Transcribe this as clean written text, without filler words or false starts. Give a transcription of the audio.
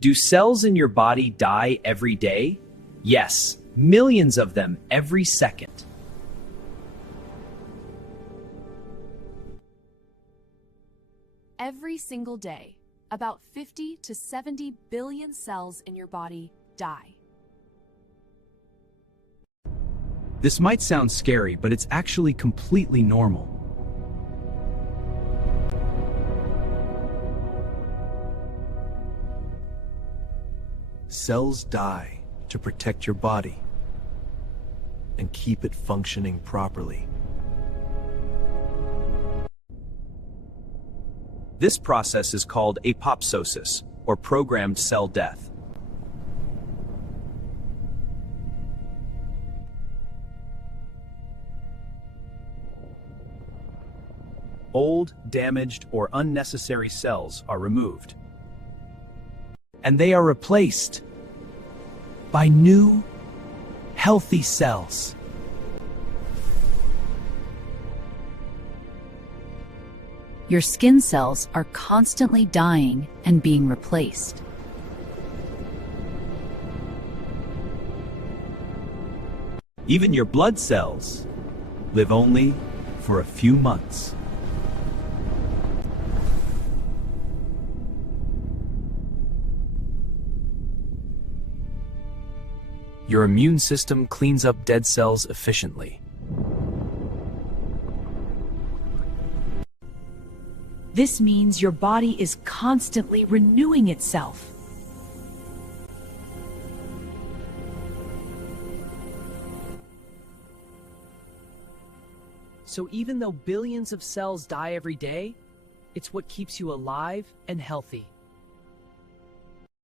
Do cells in your body die every day? Yes, millions of them every second. Every single day, about 50 to 70 billion cells in your body die. This might sound scary, but it's actually completely normal. Cells die to protect your body and keep it functioning properly. This process is called apoptosis, or programmed cell death. Old, damaged, or unnecessary cells are removed. And they are replaced by new, healthy cells. Your skin cells are constantly dying and being replaced. Even your blood cells live only for a few months. Your immune system cleans up dead cells efficiently. This means your body is constantly renewing itself. So even though billions of cells die every day, it's what keeps you alive and healthy.